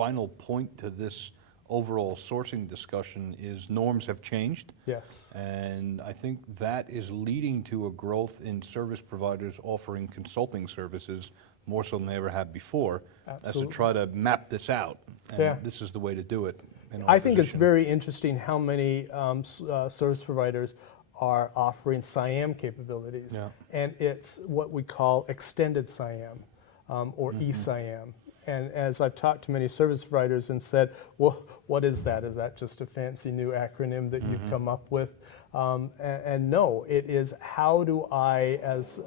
final point to this overall sourcing discussion is norms have changed. Yes. And I think that is leading to a growth in service providers offering consulting services more so than they ever have before, as Absolutely. to try to map this out. And Yeah. this is the way to do it. In our I think it's position. very interesting how many service providers are offering SIAM capabilities. Yeah. And it's what we call extended SIAM or Mm-hmm. eSIAM. And as I've talked to many service providers and said, well, what is that? Is that just a fancy new acronym that you've come up with? And no, it is how do I, as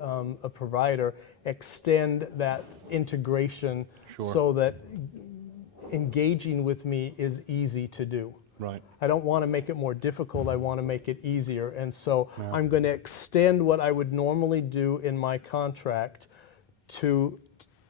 a provider, extend that integration Sure. so that engaging with me is easy to do. Right. I don't want to make it more difficult, I want to make it easier. And so Yeah. I'm going to extend what I would normally do in my contract to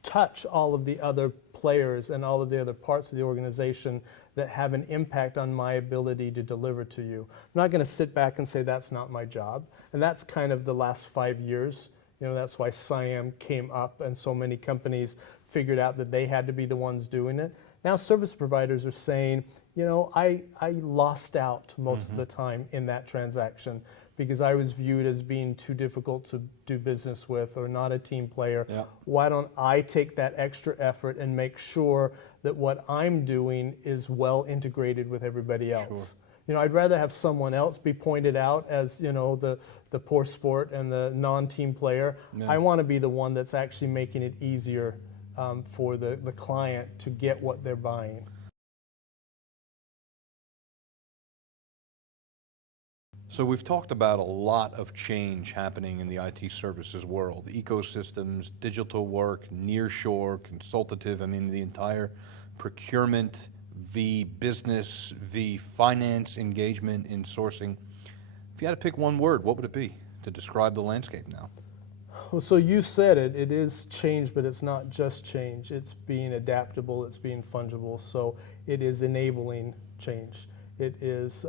touch all of the other players and all of the other parts of the organization that have an impact on my ability to deliver to you. I'm not going to sit back and say that's not my job. And that's kind of the last 5 years. You know, that's why SIAM came up and so many companies figured out that they had to be the ones doing it. Now service providers are saying, you know, I lost out most of the time in that transaction because I was viewed as being too difficult to do business with or not a team player. Yeah. Why don't I take that extra effort and make sure that what I'm doing is well integrated with everybody else? Sure. You know, I'd rather have someone else be pointed out as, you know, the poor sport and the non-team player. Yeah. I want to be the one that's actually making it easier for the client to get what they're buying. So we've talked about a lot of change happening in the IT services world, ecosystems, digital work, nearshore, consultative, I mean the entire procurement v. business v. finance engagement in sourcing. If you had to pick one word, what would it be to describe the landscape now? Well, so you said it, it is change, but it's not just change. It's being adaptable, it's being fungible, so it is enabling change. It is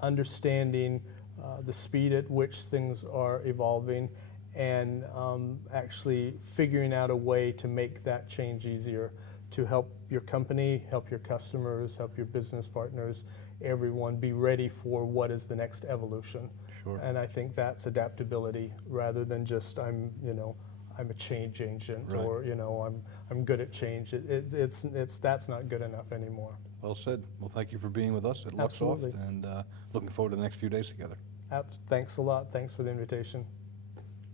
understanding the speed at which things are evolving and actually figuring out a way to make that change easier to help your company, help your customers, help your business partners, everyone be ready for what is the next evolution. Sure. And I think that's adaptability rather than just I'm a change agent Right. or I'm good at change. It's that's not good enough anymore. Well said. Well, thank you for being with us at Luxoft, Absolutely. and looking forward to the next few days together. Thanks a lot. Thanks for the invitation.